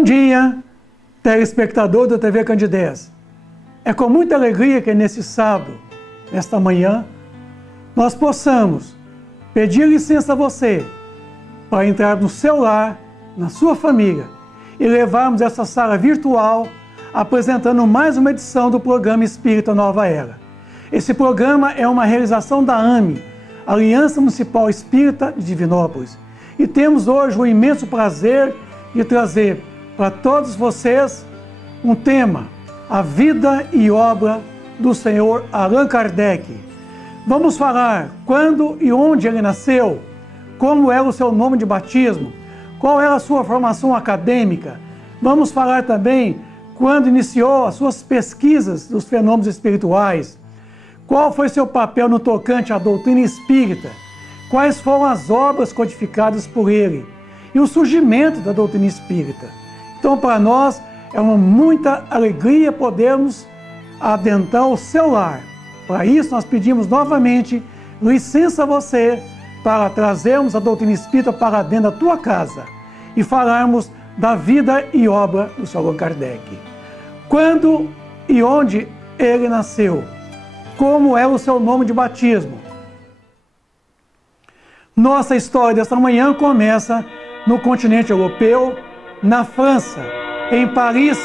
Bom dia, telespectador da TV Candidez. É com muita alegria que nesse sábado, nesta manhã, nós possamos pedir licença a você para entrar no seu lar, na sua família e levarmos essa sala virtual apresentando mais uma edição do programa Espírita Nova Era. Esse programa é uma realização da AME, Aliança Municipal Espírita de Divinópolis. E temos hoje o imenso prazer de trazer para todos vocês um tema, a vida e obra do Senhor Allan Kardec. Vamos falar quando e onde ele nasceu, como era o seu nome de batismo, qual era a sua formação acadêmica. Vamos falar também quando iniciou as suas pesquisas dos fenômenos espirituais, qual foi seu papel no tocante à doutrina espírita, quais foram as obras codificadas por ele e o surgimento da doutrina espírita. Então, para nós, é uma muita alegria podermos adentrar o seu lar. Para isso, nós pedimos novamente licença a você para trazermos a doutrina espírita para dentro da tua casa e falarmos da vida e obra do Senhor Allan Kardec. Quando e onde ele nasceu? Como é o seu nome de batismo? Nossa história desta manhã começa no continente europeu, na França, em Paris.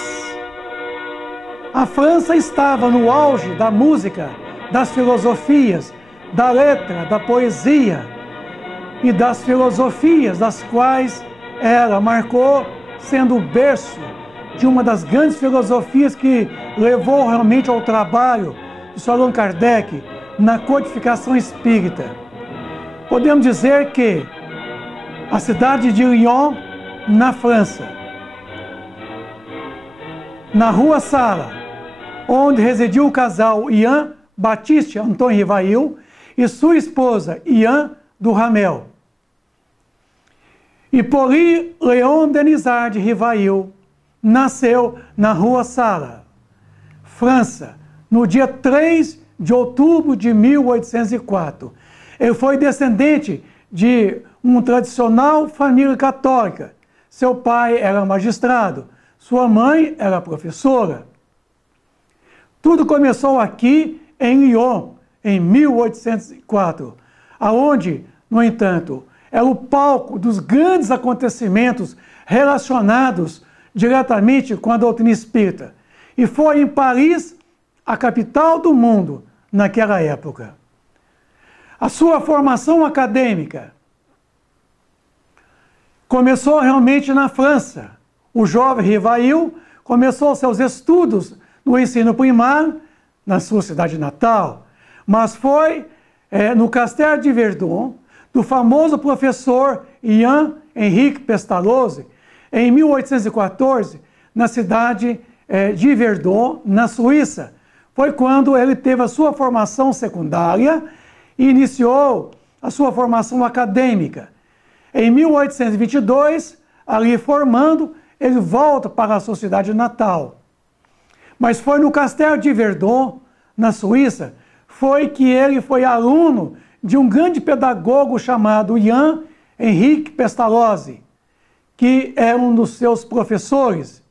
A França estava no auge da música, das filosofias, da letra, da poesia e das filosofias das quais ela marcou, sendo o berço de uma das grandes filosofias que levou realmente ao trabalho do Senhor Allan Kardec na codificação espírita. Podemos dizer que a cidade de Lyon, na França, na Rua Sala, onde residiu o casal Ian Baptiste Antoine Rivail e sua esposa Ian do Ramel. Hippolyte Léon Denisard Rivail nasceu na Rua Sala, França, no dia 3 de outubro de 1804. Ele foi descendente de uma tradicional família católica. Seu pai era magistrado, sua mãe era professora. Tudo começou aqui em Lyon, em 1804, aonde, no entanto, era o palco dos grandes acontecimentos relacionados diretamente com a doutrina espírita. E foi em Paris, a capital do mundo, naquela época. A sua formação acadêmica começou realmente na França. O jovem Rivail começou seus estudos no ensino primário na sua cidade natal, mas foi no Castelo de Verdun, do famoso professor Ian Henrique Pestalozzi, em 1814, na cidade de Verdun, na Suíça. Foi quando ele teve a sua formação secundária e iniciou a sua formação acadêmica. Em 1822, ali formando, ele volta para a sua cidade natal. Mas foi no Castelo de Verdun, na Suíça, foi que ele foi aluno de um grande pedagogo chamado Ian Henrique Pestalozzi, que é um dos seus professores.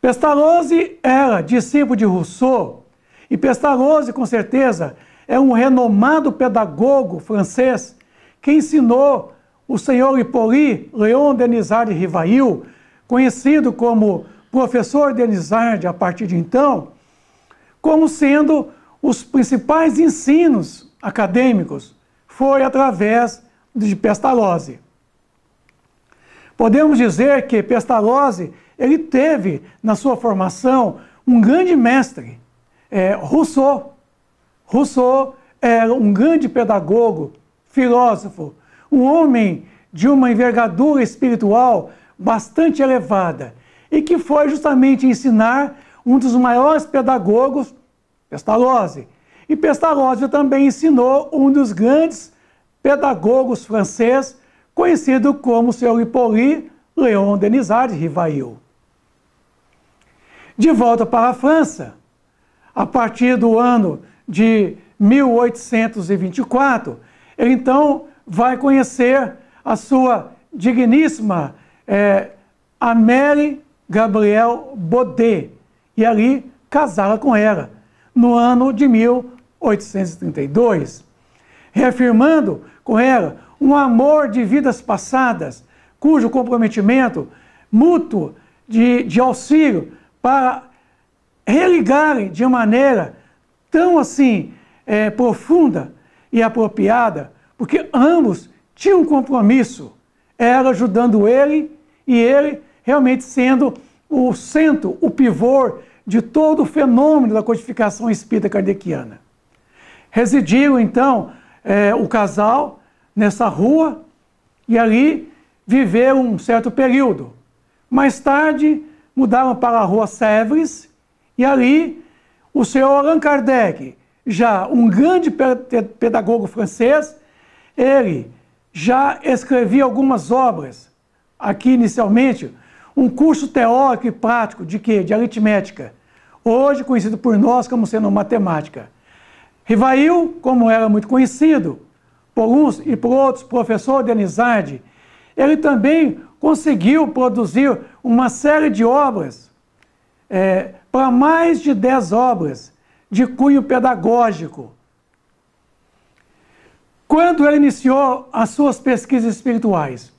Pestalozzi era discípulo de Rousseau, e Pestalozzi, com certeza, é um renomado pedagogo francês que ensinou o senhor Hippolyte Léon Denisard Rivail, conhecido como professor Denisard a partir de então, como sendo os principais ensinos acadêmicos, foi através de Pestalozzi. Podemos dizer que Pestalozzi, ele teve na sua formação um grande mestre, Rousseau. Rousseau era um grande pedagogo, filósofo, um homem de uma envergadura espiritual bastante elevada e que foi justamente ensinar um dos maiores pedagogos, Pestalozzi. E Pestalozzi também ensinou um dos grandes pedagogos franceses, conhecido como o Sr. Hippolyte Léon Denisard Rivail. De volta para a França, a partir do ano de 1824, ele então vai conhecer a sua digníssima Amélie Gabriel Baudet, e ali casara com ela, no ano de 1832, reafirmando com ela um amor de vidas passadas, cujo comprometimento mútuo de auxílio para religarem de maneira tão assim profunda e apropriada, porque ambos tinham um compromisso, ela ajudando ele e ele realmente sendo o centro, o pivô de todo o fenômeno da codificação espírita kardeciana. Residiram então o casal nessa rua e ali viveram um certo período. Mais tarde mudaram para a rua Sèvres e ali o senhor Allan Kardec, já um grande pedagogo francês, ele já escrevia algumas obras. Aqui inicialmente um curso teórico e prático de quê? De aritmética, hoje conhecido por nós como sendo matemática. Rivail, como era muito conhecido por uns e por outros, professor Denizade, ele também conseguiu produzir uma série de obras, para mais de 10 obras de cunho pedagógico. Quando ele iniciou as suas pesquisas espirituais?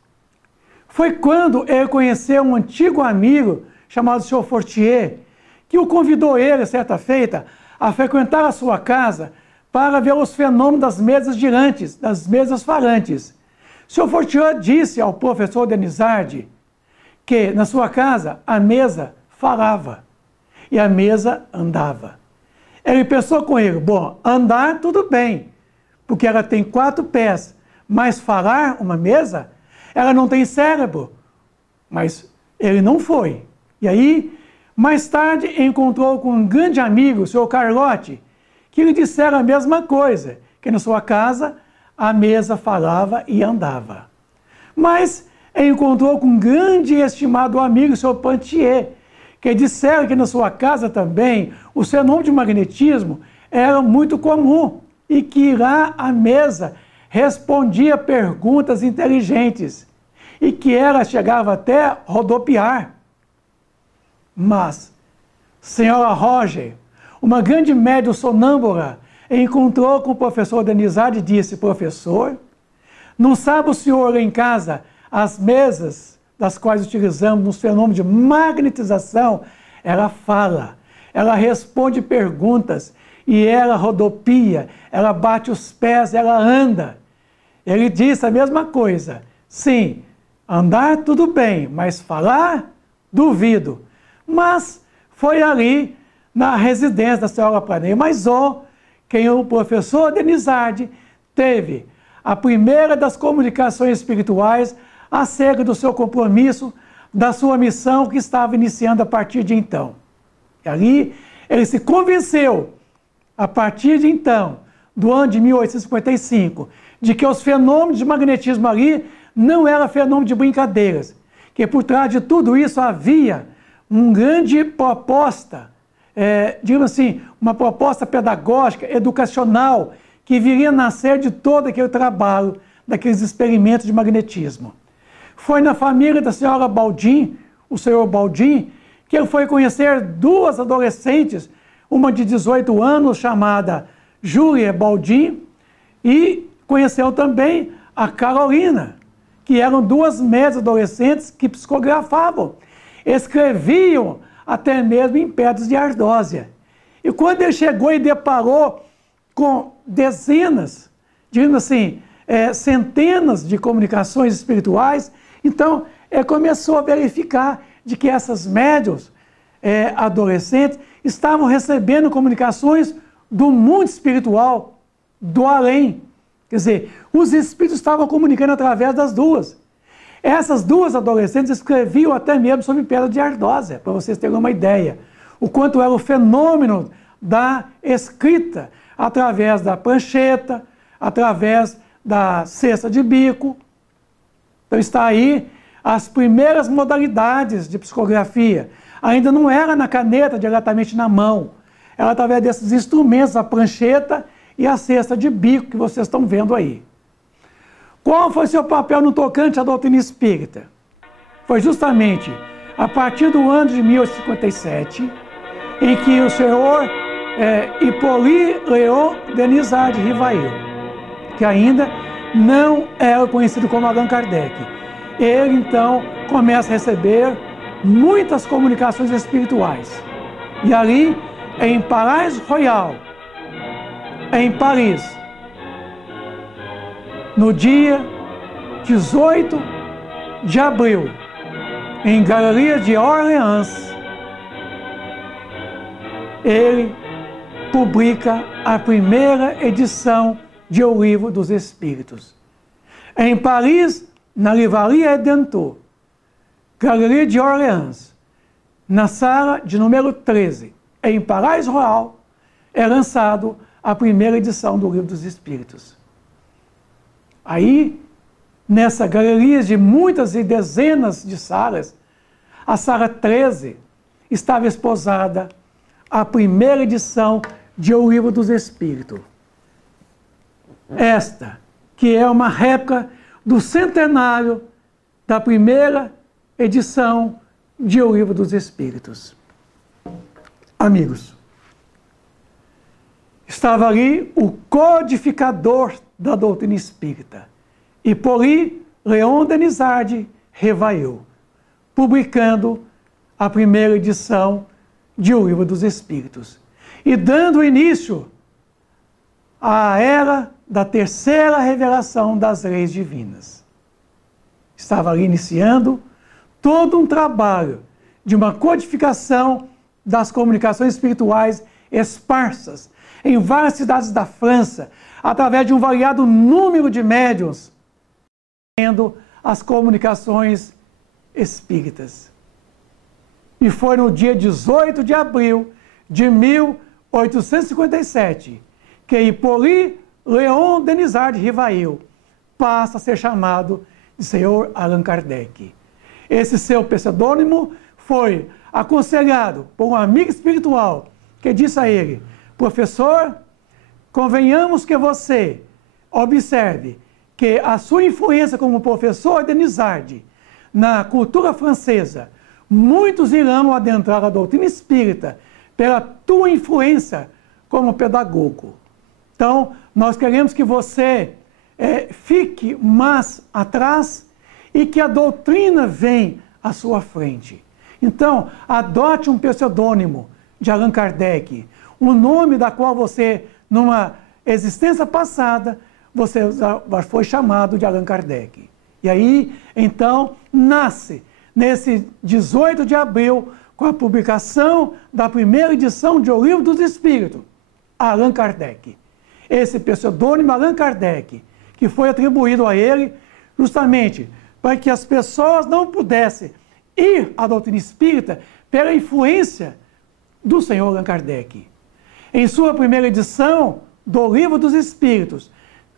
Foi quando ele conheceu um antigo amigo chamado Sr. Fortier, que o convidou ele, certa feita, a frequentar a sua casa para ver os fenômenos das mesas girantes, das mesas falantes. Sr. Fortier disse ao professor Denizade que na sua casa a mesa falava e a mesa andava. Ele pensou com ele, bom, andar tudo bem, porque ela tem 4 pés, mas falar uma mesa, ela não tem cérebro. Mas ele não foi. E aí, mais tarde, encontrou com um grande amigo, o Sr. Carlotti, que lhe disseram a mesma coisa, que na sua casa a mesa falava e andava. Mas encontrou com um grande e estimado amigo, o Sr. Pantier, que disseram que na sua casa também o fenômeno de magnetismo era muito comum e que lá a mesa respondia perguntas inteligentes e que ela chegava até rodopiar. Mas, senhora Roger, uma grande médium sonâmbula, encontrou com o professor Denizade e disse, professor, não sabe o senhor em casa as mesas das quais utilizamos nos fenômenos de magnetização? Ela fala, ela responde perguntas e ela rodopia, ela bate os pés, ela anda. Ele disse a mesma coisa, sim, andar tudo bem, mas falar, duvido. Mas foi ali na residência da senhora Planey Maison, quem o professor Denizade teve a primeira das comunicações espirituais acerca do seu compromisso, da sua missão que estava iniciando a partir de então. E ali ele se convenceu, a partir de então, do ano de 1855, de que os fenômenos de magnetismo ali não eram fenômeno de brincadeiras, que por trás de tudo isso havia uma grande proposta, digamos assim, uma proposta pedagógica, educacional, que viria a nascer de todo aquele trabalho, daqueles experimentos de magnetismo. Foi na família da senhora Baldin, o senhor Baldin, que ele foi conhecer 2 adolescentes, uma de 18 anos, chamada Júlia Baldin, e conheceu também a Carolina, que eram 2 médias adolescentes que psicografavam, escreviam até mesmo em pedras de ardósia. E quando ele chegou e deparou com dezenas, digamos assim, centenas de comunicações espirituais, então ele começou a verificar de que essas médiuns adolescentes estavam recebendo comunicações do mundo espiritual, do além. Quer dizer, os espíritos estavam comunicando através das 2. Essas 2 adolescentes escreviam até mesmo sobre pedra de ardósia, para vocês terem uma ideia. O quanto era o fenômeno da escrita, através da prancheta, através da cesta de bico. Então está aí as primeiras modalidades de psicografia. Ainda não era na caneta, diretamente na mão. Era através desses instrumentos, a prancheta e a cesta de bico que vocês estão vendo aí. Qual foi seu papel no tocante à doutrina espírita? foi justamente a partir do ano de 1857, em que o senhor Hippolyte Léon Denisard de Rivail, que ainda não era conhecido como Allan Kardec, ele então começa a receber muitas comunicações espirituais. E ali, em Palais Royal, em Paris, no dia 18 de abril, em Galeria de Orleans, ele publica a primeira edição de O Livro dos Espíritos. Em Paris, na Livraria Edentô, Galeria de Orleans, na sala de número 13, em Palais Royal, é lançado a primeira edição do Livro dos Espíritos. Aí, nessa galeria de muitas e dezenas de salas, a sala 13 estava exposada a primeira edição de O Livro dos Espíritos. Esta, que é uma réplica do centenário da primeira edição de O Livro dos Espíritos. Amigos, estava ali o codificador da doutrina espírita, Hippolyte Léon Denisard de Rivail, publicando a primeira edição de O Livro dos Espíritos e dando início à era da terceira revelação das leis divinas. Estava ali iniciando todo um trabalho de uma codificação das comunicações espirituais esparsas em várias cidades da França, através de um variado número de médiuns, tendo as comunicações espíritas. E foi no dia 18 de abril de 1857 que Hippolyte Léon Denisard de Rivail passa a ser chamado de Senhor Allan Kardec. Esse seu pseudônimo foi aconselhado por um amigo espiritual que disse a ele: professor, convenhamos que você observe que a sua influência como professor Denisard na cultura francesa, muitos irão adentrar a doutrina espírita pela tua influência como pedagogo. Então, nós queremos que você fique mais atrás e que a doutrina venha à sua frente. Então, adote um pseudônimo de Allan Kardec, um nome da qual você, numa existência passada, você já foi chamado de Allan Kardec. E aí, então, nasce, nesse 18 de abril, com a publicação da primeira edição de O Livro dos Espíritos, Allan Kardec. Esse pseudônimo Allan Kardec, que foi atribuído a ele justamente para que as pessoas não pudessem ir à doutrina espírita pela influência do senhor Allan Kardec. Em sua primeira edição do Livro dos Espíritos,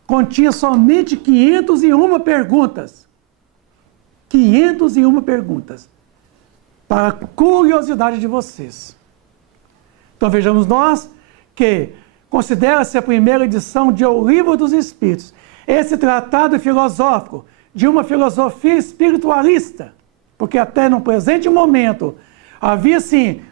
continha somente 501 perguntas. 501 perguntas. Para a curiosidade de vocês. Então vejamos nós que considera-se a primeira edição de O Livro dos Espíritos, esse tratado filosófico de uma filosofia espiritualista, porque até no presente momento havia sim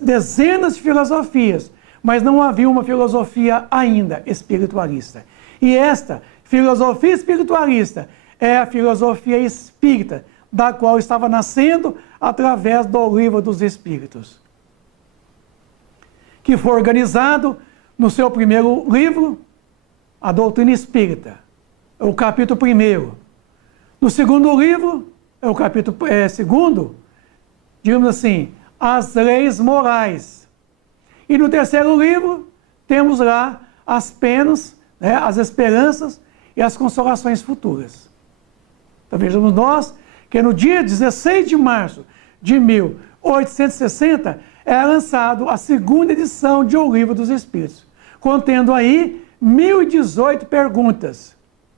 dezenas de filosofias, mas não havia uma filosofia ainda espiritualista. E esta filosofia espiritualista é a filosofia espírita, da qual estava nascendo através do Livro dos Espíritos, que foi organizado no seu primeiro livro, A Doutrina Espírita, o capítulo 1. No segundo livro, o capítulo 2, digamos assim, As Leis Morais. E no terceiro livro, temos lá as penas, as esperanças e as consolações futuras. Então vejamos nós que no dia 16 de março de 1860 é lançado a segunda edição de O Livro dos Espíritos, contendo aí 1018 perguntas.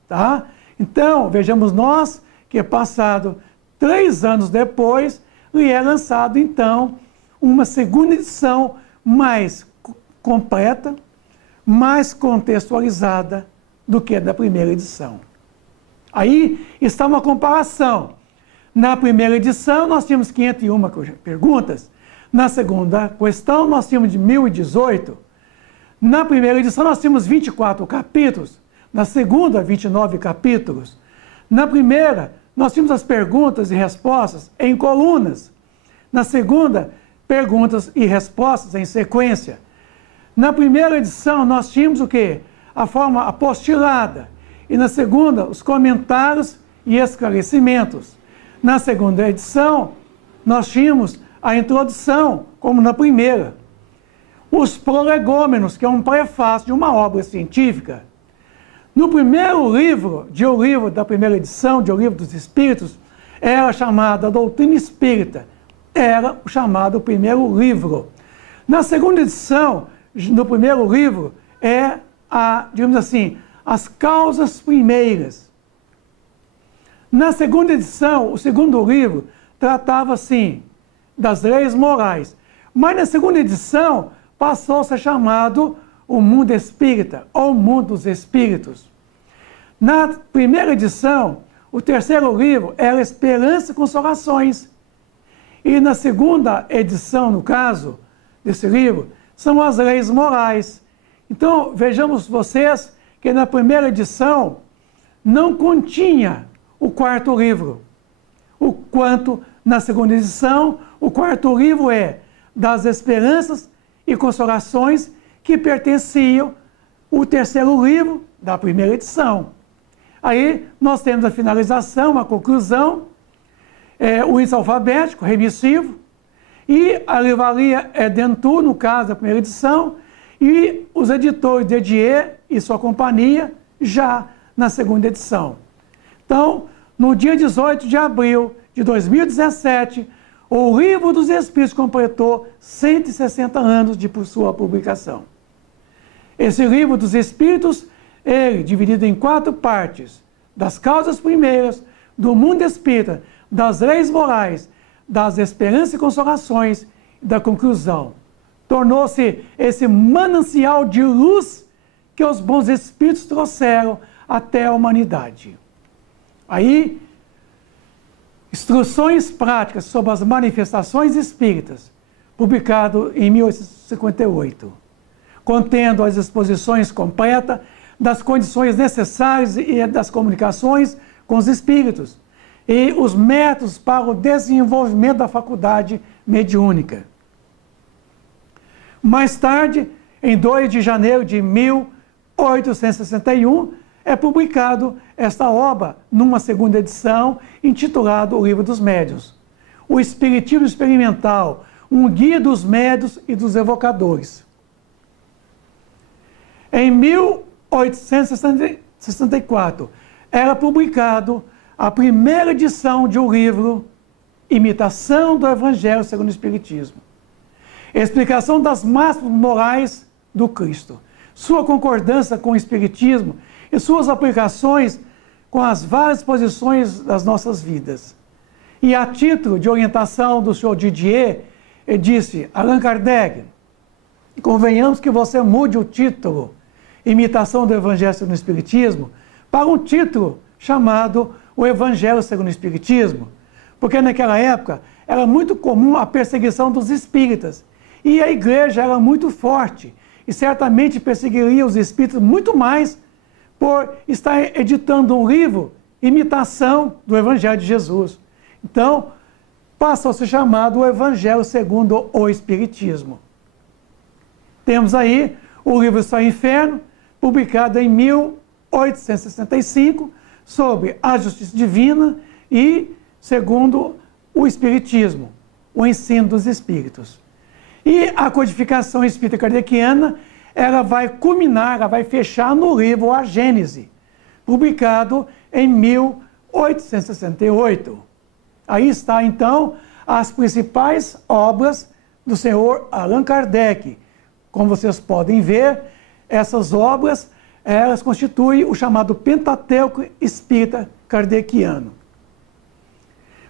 Tá? Então, vejamos nós que passado 3 anos depois, lhe é lançado então uma segunda edição mais completa, mais contextualizada do que a da primeira edição. Aí está uma comparação Na primeira edição, nós tínhamos 501 perguntas. Na segunda questão, nós tínhamos de 1018. Na primeira edição, nós tínhamos 24 capítulos. Na segunda, 29 capítulos. Na primeira, nós tínhamos as perguntas e respostas em colunas. Na segunda, perguntas e respostas em sequência. Na primeira edição, nós tínhamos o quê? A forma apostilada. E na segunda, os comentários e esclarecimentos. Na segunda edição, nós tínhamos a introdução, como na primeira. Os prolegômenos, que é um prefácio de uma obra científica. No primeiro livro, o livro da primeira edição, o Livro dos Espíritos, era chamada Doutrina Espírita. Era o chamado primeiro livro. Na segunda edição, no primeiro livro, digamos assim, as causas primeiras. Na segunda edição, o segundo livro, tratava, assim, das leis morais. Mas na segunda edição, passou a ser chamado o mundo espírita, ou o mundo dos espíritos. Na primeira edição, o terceiro livro era Esperança e Consolações. E na segunda edição, no caso, desse livro, são as leis morais. Então, vejamos vocês que na primeira edição não continha o quarto livro. O quanto na segunda edição, o quarto livro é das Esperanças e Consolações, que pertenciam ao terceiro livro da primeira edição. Aí nós temos a finalização, a conclusão, o índice alfabético remissivo, e a livraria Edentu, no caso da primeira edição, e os editores Dedier e sua companhia, já na segunda edição. Então, no dia 18 de abril de 2017, o Livro dos Espíritos completou 160 anos de sua publicação. Esse Livro dos Espíritos, ele dividido em 4 partes: das causas primeiras, do mundo espírita, das leis morais, das esperanças e consolações e da conclusão. Tornou-se esse manancial de luz que os bons espíritos trouxeram até a humanidade. Aí, Instruções Práticas sobre as Manifestações Espíritas, publicado em 1858, contendo as exposições completas das condições necessárias e das comunicações com os espíritos e os métodos para o desenvolvimento da faculdade mediúnica. Mais tarde, em 2 de janeiro de 1861, é publicado esta obra numa segunda edição, intitulada O Livro dos Médiuns. O Espiritismo Experimental, um guia dos médiuns e dos evocadores. Em 1864, era publicado a primeira edição de um livro, Imitação do Evangelho segundo o Espiritismo. Explicação das máximas morais do Cristo, sua concordância com o Espiritismo e suas aplicações com as várias posições das nossas vidas. E a título de orientação do Sr. Didier, ele disse: Allan Kardec, convenhamos que você mude o título Imitação do Evangelho segundo o Espiritismo para um título chamado O Evangelho segundo o Espiritismo, porque naquela época era muito comum a perseguição dos espíritas, e a igreja era muito forte, e certamente perseguiria os espíritos muito mais por estar editando um livro, imitação do Evangelho de Jesus. Então, passou a ser chamado o Evangelho segundo o Espiritismo. Temos aí o livro Céu e Inferno, publicado em 1865, sobre a justiça divina e segundo o Espiritismo, o ensino dos Espíritos. E a codificação espírita kardeciana, ela vai culminar, ela vai fechar no livro A Gênese, publicado em 1868. Aí está, então, as principais obras do senhor Allan Kardec. Como vocês podem ver, essas obras, elas constituem o chamado Pentateuco Espírita Kardeciano.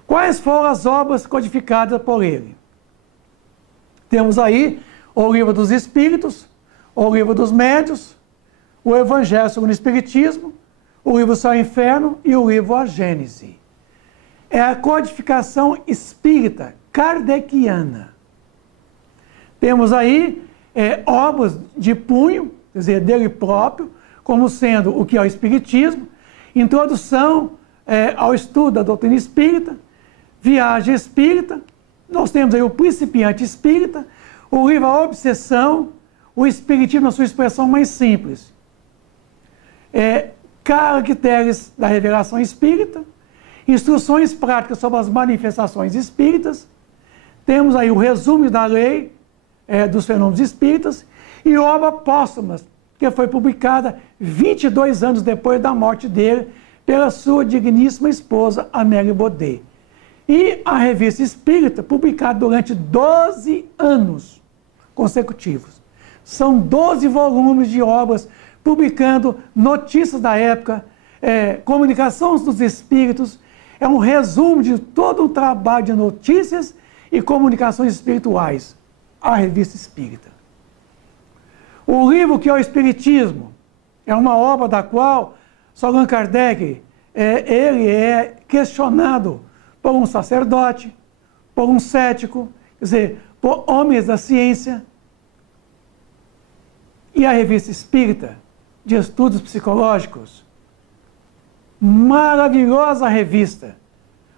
Quais foram as obras codificadas por ele? Temos aí o Livro dos Espíritos, o Livro dos Médiuns, o Evangelho segundo o Espiritismo, o livro Céu e Inferno e o livro A Gênese. é a codificação espírita kardeciana. Temos aí obras de punho, quer dizer, dele próprio, como sendo o que é o Espiritismo, Introdução ao Estudo da Doutrina Espírita, Viagem Espírita, nós temos aí o Principiante Espírita, o livro A Obsessão, o Espiritismo na sua expressão mais simples. Caracteres da Revelação Espírita, Instruções Práticas sobre as Manifestações Espíritas, temos aí o Resumo da Lei dos Fenômenos Espíritas e obra póstuma, que foi publicada 22 anos depois da morte dele pela sua digníssima esposa, Amélie Baudet. E a Revista Espírita, publicada durante 12 anos consecutivos. São 12 volumes de obras publicando notícias da época, comunicações dos espíritos. É um resumo de todo um trabalho de notícias e comunicações espirituais. A Revista Espírita. O livro que é o Espiritismo é uma obra da qual Allan Kardec ele é questionado por um sacerdote, por um cético, quer dizer, por homens da ciência. E a Revista Espírita de Estudos Psicológicos, maravilhosa revista,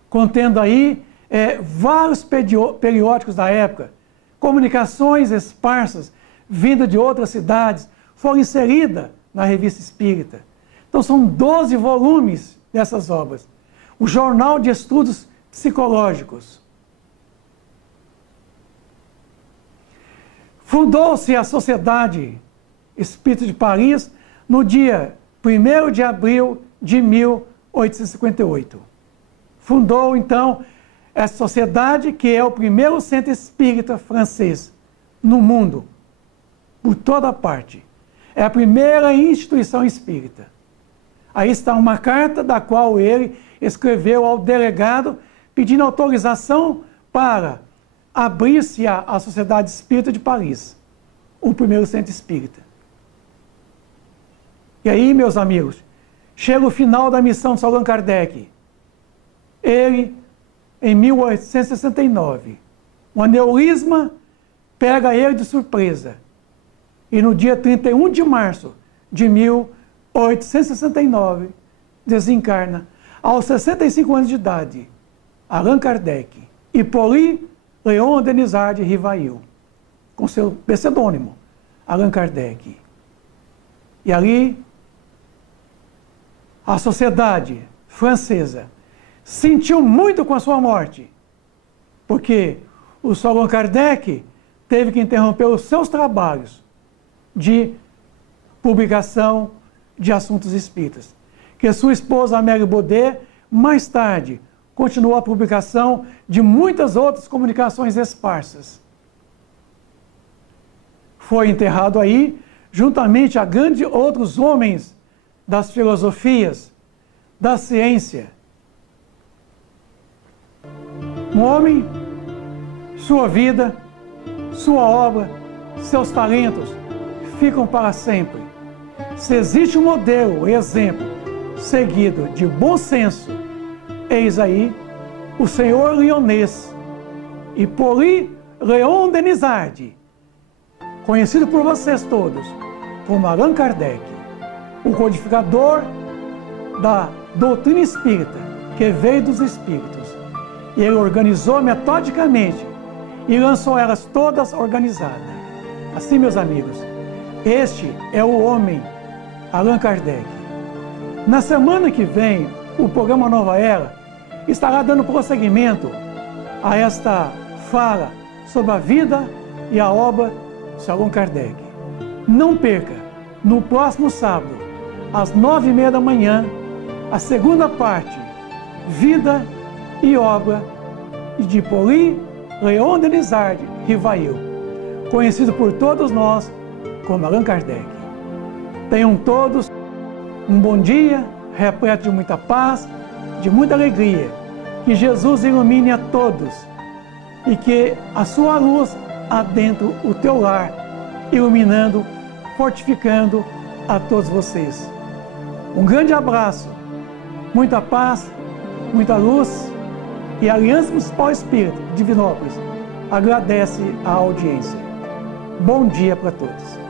contendo aí vários periódicos da época, comunicações esparsas, vindas de outras cidades, foram inseridas na Revista Espírita. Então são 12 volumes dessas obras. O Jornal de Estudos Psicológicos. Fundou-se a Sociedade Espírita de Paris no dia 1º de abril de 1858. Fundou, então, essa sociedade, que é o primeiro centro espírita francês no mundo, por toda parte. É a primeira instituição espírita. Aí está uma carta da qual ele escreveu ao delegado pedindo autorização para abrir-se a Sociedade Espírita de Paris, o primeiro centro espírita. E aí, meus amigos, chega o final da missão de Allan Kardec. Ele, em 1869, um aneurisma pega ele de surpresa. E no dia 31 de março de 1869, desencarna, aos 65 anos de idade, Allan Kardec, Hippolyte Léon Denisard Rivail, com seu pseudônimo, Allan Kardec. E ali, a sociedade francesa sentiu muito com a sua morte, porque o Allan Kardec teve que interromper os seus trabalhos de publicação de assuntos espíritas. Que sua esposa, Amélie Baudet, mais tarde, continuou a publicação de muitas outras comunicações esparsas. Foi enterrado aí, juntamente a grandes outros homens das filosofias, da ciência. Um homem, sua vida, sua obra, seus talentos ficam para sempre. Se existe um modelo, exemplo, seguido de bom senso, eis aí o senhor lyonês, Hippolyte Léon Denisard, conhecido por vocês todos como Allan Kardec, o codificador da doutrina espírita, que veio dos espíritos. E ele organizou metodicamente e lançou elas todas organizadas. Assim, meus amigos, este é o homem, Allan Kardec. Na semana que vem, o programa Nova Era estará dando prosseguimento a esta fala sobre a vida e a obra de Allan Kardec. Não perca, no próximo sábado, às 9h30 da manhã, a segunda parte, Vida e Obra de Hippolyte Léon Denisard Rivail, conhecido por todos nós como Allan Kardec. Tenham todos um bom dia, repleto de muita paz, de muita alegria. Que Jesus ilumine a todos e que a sua luz adentre o teu lar, iluminando, fortificando a todos vocês. Um grande abraço, muita paz, muita luz e a Aliança Municipal Espírita de Divinópolis agradece a audiência. Bom dia para todos.